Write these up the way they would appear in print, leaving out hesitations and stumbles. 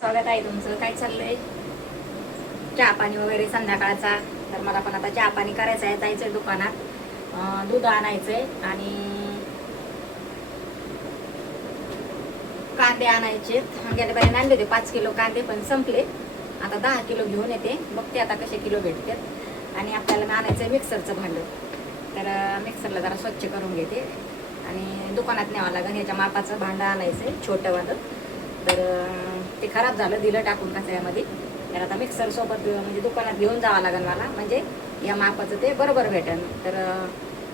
स्वागत आहे तुमचं. काय चाललंय? चहा पाणी वगैरे संध्याकाळचा. तर मला पण आता चहा पाणी करायचं आहे. जायचंय दुकानात, दूध आणायचंय आणि कांदे आणायचे. गेल्या बारीने आणले होते 5 किलो कांदे, पण संपले. आता 10 किलो घेऊन येते. बघते आता कसे किलो भेटतात. आणि आपल्याला आणायचंय मिक्सरचं भांडं. तर मिक्सरला जरा स्वच्छ करून घेते आणि दुकानात न्यावं लागेल. ह्याच्या मापाचं भांडं आणायचंय, छोटंवालं. तर ते खराब झालं, दिलं टाकून कचऱ्यामध्ये. तर आता मिक्सर सोबत म्हणजे दुकानात घेऊन जावं लागेल मला, म्हणजे या मापाचं ते बरोबर भेटेल. तर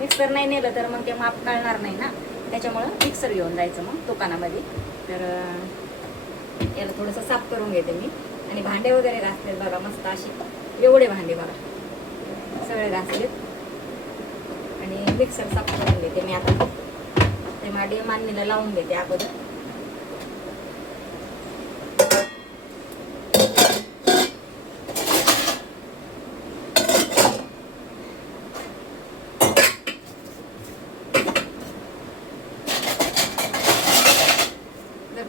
मिक्सर नाही नेलं तर मग ते माप कळणार नाही ना, त्याच्यामुळं मिक्सर घेऊन जायचं मग दुकानामध्ये. तर याला थोडंसं साफ करून घेते मी. आणि भांडे वगैरे घासलेत बघा, मस्त असे एवढे भांडे बघा सगळे घासलेत. आणि मिक्सर साफ करून घेते मी आता. ते माझ्या मांडणीला लावून घेते अगोदर.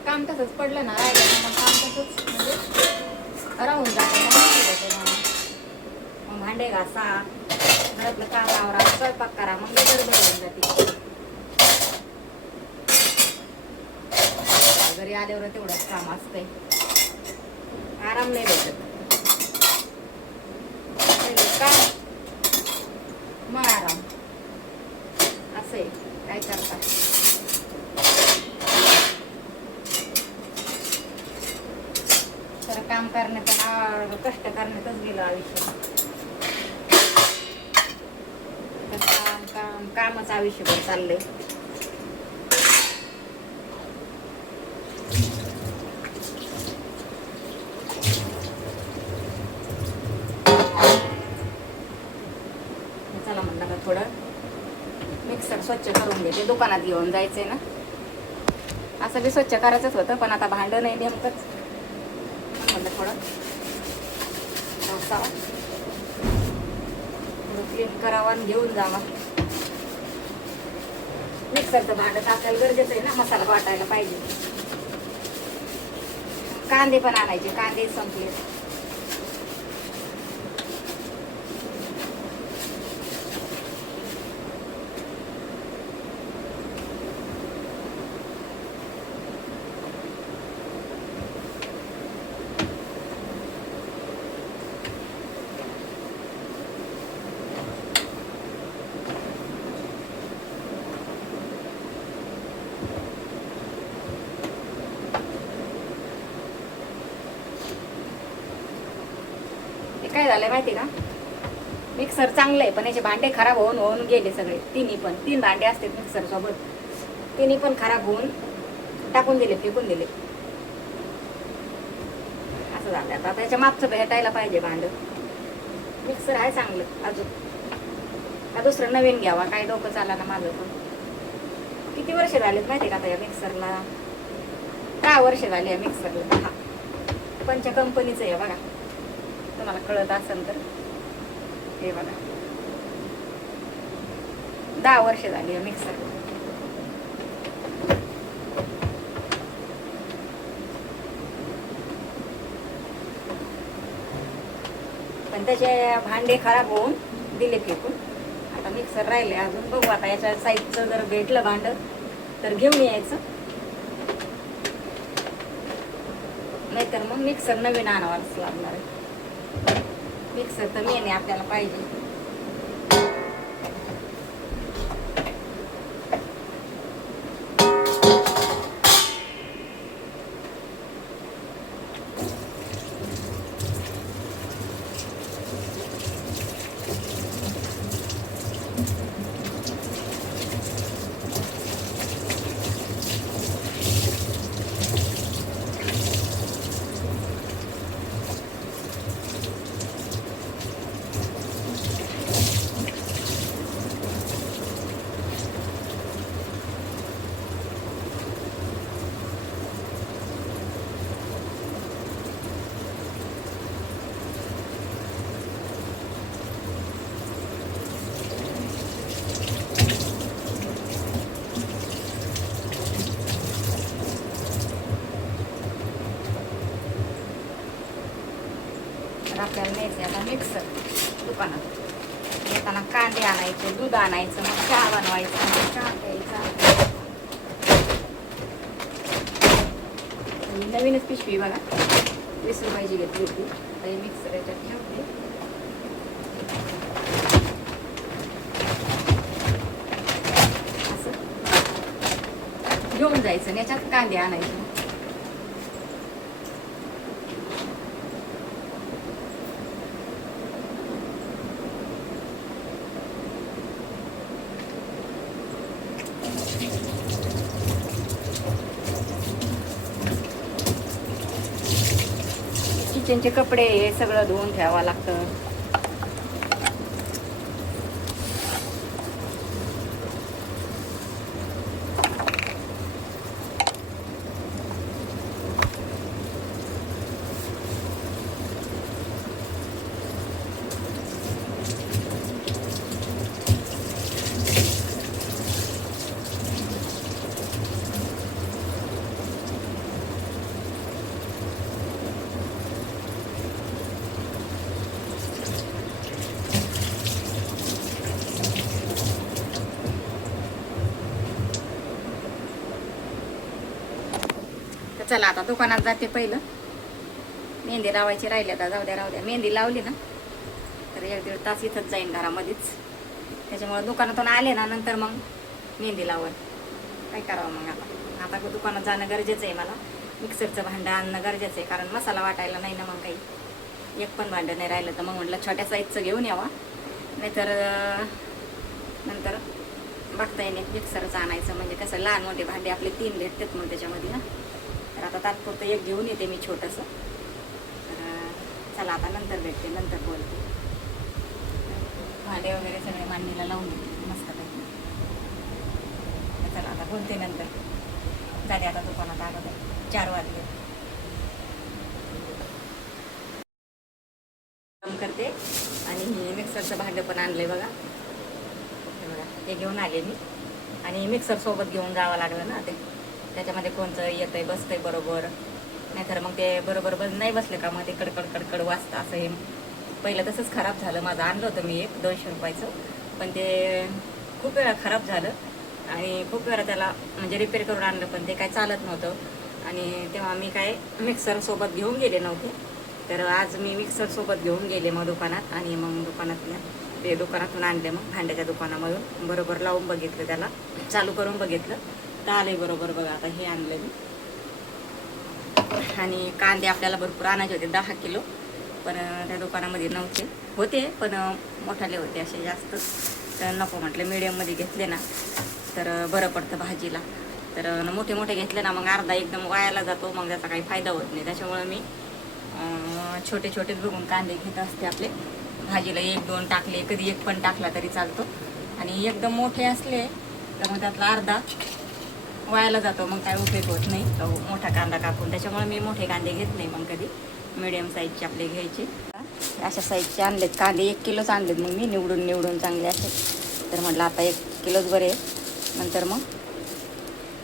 काम तसंच पडलं ना, राहिलं ना, मग काम तसंच म्हणजे राहून जातं. मग भांडे घासा, घरातलं काम आवरा, स्वयंपाक करा, मग गडबड होऊन जाते. घरी आल्यावर तेवढंच काम असतंय, आराम नाही भेटत. काम मग आराम असं आहे. काय करता? तर काम करण्यात, कष्ट करण्यातच गेलं आयुष्य. काम काम कामच आयुष्यभर चाललंय. चला म्हणलं का थोडं मिक्सर स्वच्छ करून घेते. दुकानात घेऊन जायचंय ना, असं बी स्वच्छ करायचंच होतं, पण आता भांडं नाही नेमकंच. म्हणलं थोडं घासावा, थोडं क्लीन करावं आणि घेऊन जावा. मिक्सरचं भांडं टाकायला गरजेचं आहे ना, मसाला वाटायला पाहिजे. कांदे पण आणायचे, कांदे संपले. काय झालंय माहिती का, मिक्सर चांगलं आहे पण याचे भांडे खराब होऊन होऊन गेले सगळे. तीन भांडे असतात मिक्सर सोबत, तिन्ही पण खराब होऊन टाकून दिले, फेकून दिले. असं झालं. आता त्याच्या मागचं भेटायला पाहिजे भांड. मिक्सर आहे चांगलं, अजून का दुसरं नवीन घ्यावा, काय डोकं चाला ना माझं. पण किती वर्ष झालेत माहिती का आता या मिक्सरला? 10 वर्ष झाली या मिक्सरला. 10. पंच कंपनीचं आहे बघा, तुम्हाला कळत असेल तर. हे बघा 10 वर्ष झाली या मिक्सर. पण त्याचे भांडे खराब होऊन दिले फेकून. आता मिक्सर राहिले अजून, बघू आता याच्या साईजचं जर भेटलं भांड तर घेऊन यायचं, नाहीतर मग मिक्सर नवीन आणावाच लागणार आहे. मिक्सर तर मेन आहे, आपल्याला पाहिजे. तर आपल्याला न्यायचं आता मिक्सर दुकानात. येताना कांदे आणायचे, दूध आणायचं, मग चहा बनवायचा, मग चहा प्यायचा. नवीनच पिशवी बघा, 20 रुपयाची घेतली होती. आता हे मिक्सर याच्यात ठेवते. असं घेऊन जायचं, याच्यात कांदे आणायचे. किचनचे कपडे हे सगळं धुवून ठेवावं लागतं. चला आता दुकानात जाते. पहिलं मेहंदी लावायची राहिली, आता जाऊ द्या. मेहंदी लावली ना तर 1-1.5 तास इथंच जाईन घरामध्येच. त्याच्यामुळे दुकानातून आले ना नंतर मग मेहंदी लावल. काय करावं मग आता दुकानात जाणं गरजेचं आहे. मला मिक्सरचं भांडं आणणं गरजेचं आहे, कारण मसाला वाटायला नाही ना मग काही. एक पण भांडं नाही राहिलं तर मग म्हटलं छोट्या साईजचं घेऊन यावा, नाहीतर नंतर बघता येणे मिक्सरचं आणायचं. म्हणजे कसं लहान मोठे भांडे आपले 3 भेटतात मग त्याच्यामध्ये ना. तर आता तात्पुरतं एक घेऊन येते मी छोटंसं. चला आता नंतर भेटते, नंतर बोलते. भांडे वगैरे सगळे मांडणीला लावून देते मस्तपैकी. चला आता बोलते नंतर. जाते आता दुकानात. अगोदर 4 वाजले. काम करते. आणि हे मिक्सरचं भांडं पण आणलंय बघा. हे घेऊन आले मी. आणि मिक्सर सोबत घेऊन जावं लागलं ना ते. त्याच्यामध्ये कोणतं येतंय बसतंय बरोबर, नाहीतर मग ते बरोबर नाही बसले का मग ते कडकड वाजतं. असं हे पहिलं तसंच खराब झालं माझं. आणलं होतं मी एक 200 रुपयाचं, पण ते खूप वेळा खराब झालं. आणि खूप वेळा त्याला म्हणजे रिपेअर करून आणलं, पण ते काय चालत नव्हतं. आणि तेव्हा मी काय मिक्सर सोबत घेऊन गेले नव्हते. तर आज मी मिक्सर सोबत घेऊन गेले मग दुकानात. आणि मग दुकानातून आणले. मग भांड्याच्या दुकानामधून बरोबर लावून बघितलं, त्याला चालू करून बघितलं तर आले बरोबर. बघा आता हे आणलं मी. आणि कांदे आपल्याला भरपूर आणायचे होते, 10 किलो. पण त्या दुकानामध्ये नव्हते, होते पण मोठाले होते असे जास्त. तर नको म्हटलं, मीडियममध्ये घेतले ना तर बरं पडतं भाजीला. तर मोठे मोठे घेतले ना मग अर्धा एकदम वायाला जातो, मग त्याचा काही फायदा होत नाही. त्याच्यामुळे मी छोटे छोटेच बघून कांदे घेत असते आपले. भाजीला 1-2 टाकले, कधी 1 पण टाकला तरी चालतो. आणि एकदम मोठे असले तर मग त्यातला अर्धा वायाला जातो, मग काय उपयोग होत नाही मोठा कांदा कापून. त्याच्यामुळे मी मोठे कांदे घेत नाही. मग कधी मिडियम साईजचे आपले घ्यायचे. अशा साईजचे आणलेत कांदे, 1 किलोच आणलेत मग मी निवडून चांगले असे. तर म्हटलं आता 1 किलोच बरे. नंतर मग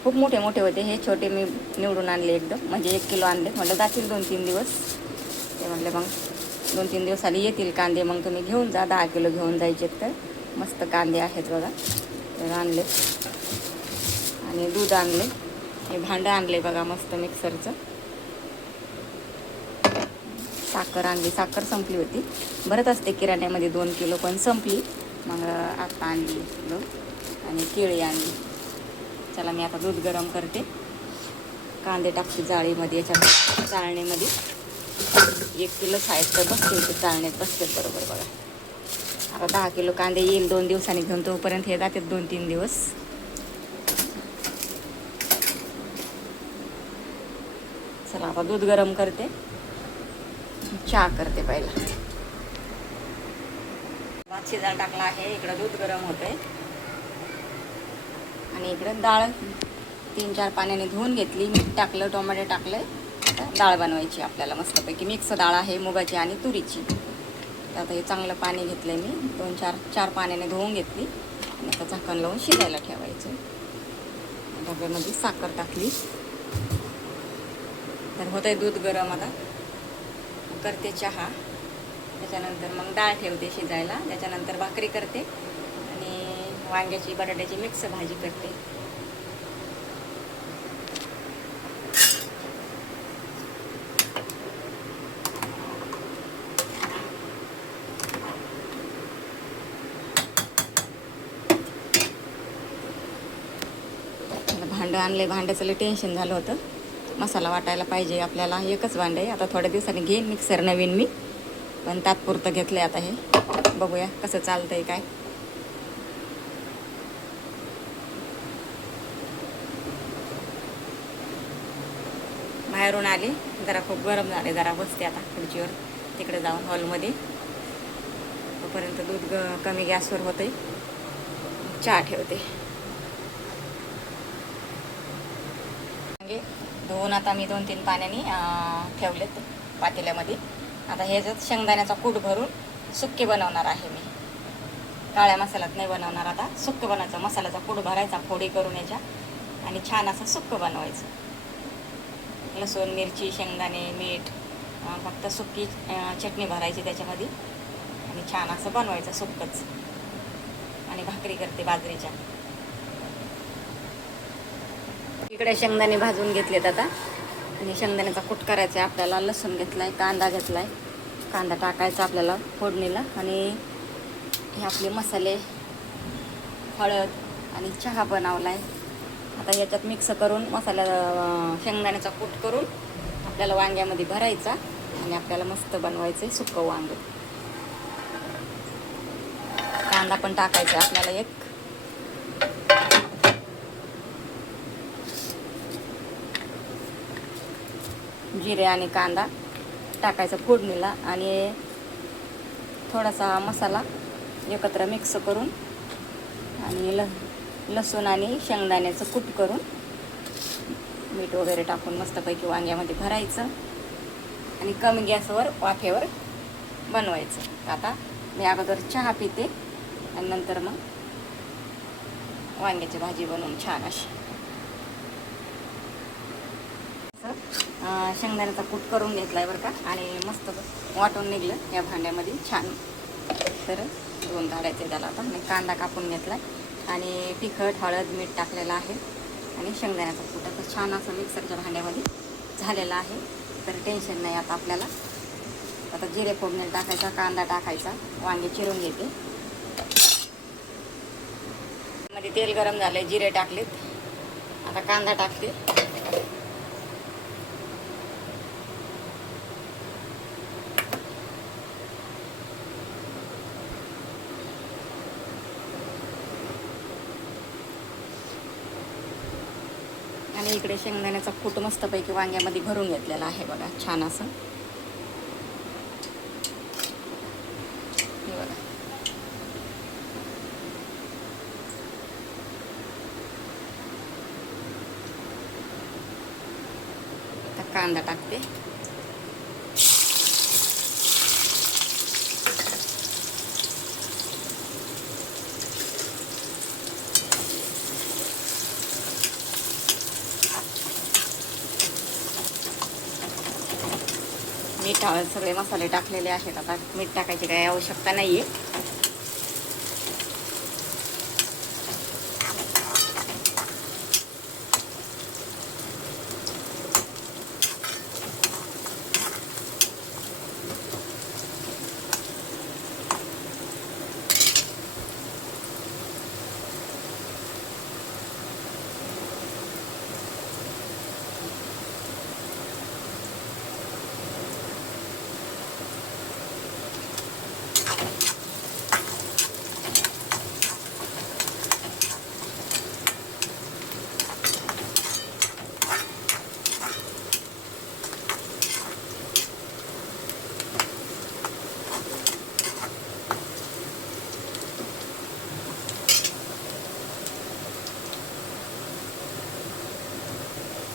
खूप मोठे होते, हे छोटे मी निवडून आणले एकदम. म्हणजे 1 किलो आणले. म्हटलं जातील 2-3 दिवस. ते म्हटले मग 2-3 दिवसाला येतील कांदे, मग तुम्ही घेऊन जा. 10 किलो घेऊन जायचे तर मस्त कांदे आहेत बघा. तर आणले. आणि दूध आणले. हे भांडं आणले बघा मस्त मिक्सरचं. साखर आणली, साखर संपली होती. भरत असते किराण्यामध्ये 2 किलो, पण संपली. मग आता आणली दूध. आणि केळी आणली. चला मी आता दूध गरम करते. कांदे टाकते जाळीमध्ये, याच्यात चाळणीमध्ये. 1 किलो आहेत तर बसते ते चाळण्यात, बसते बरोबर बघा. आता 10 किलो कांदे येईल 2 दिवसांनी घेऊन. तोपर्यंत हे जातात 2-3 दिवस. चला आता दूध गरम करते, चहा करते पहिला. भात शिजायला टाकला आहे, इकडं दूध गरम होतंय. आणि इकडं डाळ 3-4 पाण्याने धुवून घेतली. मीठ टाकलं, टोमॅटो टाकलं. डाळ बनवायची आपल्याला मस्तपैकी. मिक्स डाळ आहे मुगाची आणि तुरीची. तर आता हे चांगलं पाणी घेतलं मी, 2-4 पाण्याने धुवून घेतली. आणि आता झाकण लावून शिजायला ठेवायचं. डब्यामध्ये साखर टाकली. तर होतंय दूध गरम. आता करते चहा. त्याच्यानंतर मग डाळ ठेवते शिजायला, त्याच्यानंतर भाकरी करते आणि वांग्याची बटाट्याची मिक्स भाजी करते. भांडं आणले, भांड्याचं लई टेन्शन झालं होतं. मसाला वाटायला पाहिजे आपल्याला, एकच भांडं आहे. आता थोड्या दिवसांनी घेईन मिक्सर नवीन मी, पण तात्पुरतं घेतलं आहे आता. हे बघूया कसं चालतंय काय. बाहेरून आले, जरा खूप गरम झाले, जरा बसते आता खुर्चीवर, तिकडे जाऊन हॉलमध्ये. तोपर्यंत दूध कमी गॅसवर होते, चहा ठेवते. धुवून आता मी 2-3 पाण्याने ठेवलेत पातेल्यामध्ये. आता ह्याच्यात शेंगदाण्याचा कूट भरून सुक्के बनवणार आहे मी. काळ्या मसाल्यात नाही बनवणार, आता सुक्क बनवायचं. मसाल्याचा कूट भरायचा फोडी करून याच्या, आणि छान असं सुक्क बनवायचं. लसूण, मिरची, शेंगदाणे, मीठ, फक्त सुक्की चटणी भरायची त्याच्यामध्ये आणि छान असं बनवायचं सुक्कच. आणि भाकरी करते बाजरीच्या. इकडे शेंगदाणे भाजून घेतलेत आता, आणि शेंगदाण्याचा कूट करायचा आहे आपल्याला. लसूण घेतलाय, कांदा घेतलाय, कांदा टाकायचा आपल्याला फोडणीला. आणि हे आपले मसाले, हळद आणि चहा बनवलाय. आता याच्यात मिक्स करून मसाला, शेंगदाण्याचा कूट करून आपल्याला वांग्यामध्ये भरायचा आणि आपल्याला मस्त बनवायचं आहे सुक्कं वांग. कांदा पण टाकायचा आपल्याला एक. जिरे आणि कांदा टाकायचा फोडणीला, आणि थोडासा मसाला एकत्र मिक्स करून, आणि लसूण आणि शेंगदाण्याचं कूट करून मीठ वगैरे टाकून मस्तपैकी वांग्यामध्ये भरायचं आणि कमी गॅसवर वाफेवर बनवायचं. आता मी अगोदर चहा पिते आणि नंतर मग वांग्याची भाजी बनवून छान अशी. शेंगदाण्याचा कूट करून घेतलाय बरं का, आणि मस्त वाटून निघलं या भांड्यामध्ये छान. तर 2 काढायचे त्याला आता. आणि कांदा कापून घेतलाय आणि तिखट, हळद, मीठ टाकलेलं आहे, आणि शेंगदाण्याचा कूट आता छान असं मिक्सरच्या भांड्यामध्ये झालेला आहे. तर टेन्शन नाही आता आपल्याला. आता जिरे फोडणी टाकायचा, कांदा टाकायचा, वांगे चिरून घेते. मध्ये तेल गरम झाले, जिरे टाकलेत, आता कांदा टाकते. आणि इकडे शेंगदाण्याचा कूट मस्तपैकी वांग्यामध्ये भरून घेतलेला आहे बघा, छान असं. हे बघा, आता कांदा टाकते. मीठ, हळद सगळे मसाले टाकलेले आहेत. आता मीठ टाकायची काही आवश्यकता नाही आहे.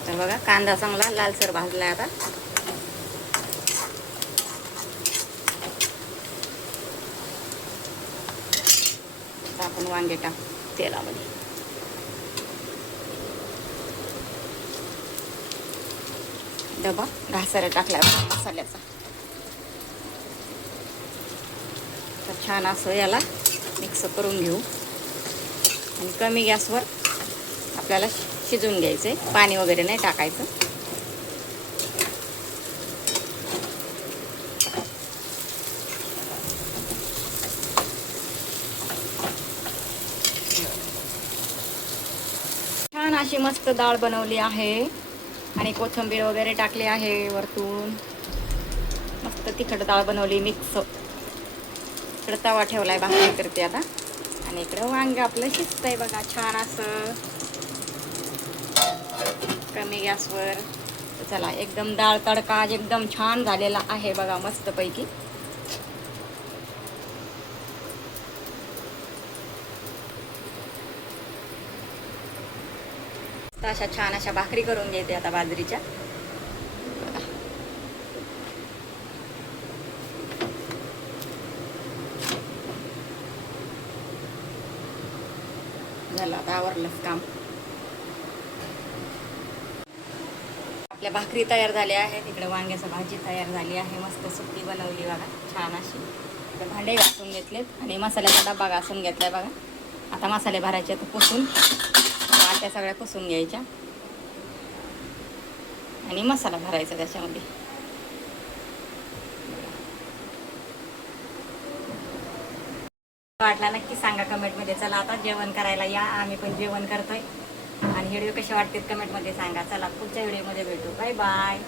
तर बघा, कांदा चांगला लालसर भाजला. आता आपण वांगे टाकू तेलामध्ये. डबा घासायला टाकला मसाल्याचा. छान असं याला मिक्स करून घेऊ आणि कमी गॅसवर आपल्याला शिजवून घ्यायचं आहे. पाणी वगैरे नाही टाकायचं. छान अशी मस्त डाळ बनवली आहे आणि कोथिंबीर वगैरे टाकली आहे वरतून. मस्त तिखट डाळ बनवली मिक्स. इकडं तवा ठेवलाय, भाकरी करते आता. आणि इकडं वांग आपलं शिजतंय बघा छान असं कमी गॅसवर. चला एकदम डाळ तडका आज एकदम छान झालेला आहे बघा मस्तपैकी. अशा छान अशा भाकरी करून घेते आता बाजरीच्या. झालं आता आवरलंच काम. आपल्या भाकरी तयार झाल्या आहेत. इकडे वांग्याची भाजी तयार झाली आहे. मस्त सुकी बनवली बघा छान अशी. भांडे घासून घेतलेत आणि मसाल्याचा डबा घासून घेतलाय बघा. आता मसाले भरायचे तर पुसून त्या सगळ्या पुसून घ्यायच्या आणि मसाला भरायचा त्याच्यामध्ये. वाटला नक्की सांगा कमेंटमध्ये. चला आता जेवण करायला या. आम्ही पण जेवण करतोय आणि व्हिडिओ कसे वाटतात कमेंटमध्ये सांगा. चला पुढच्या व्हिडिओमध्ये भेटू. Bye bye.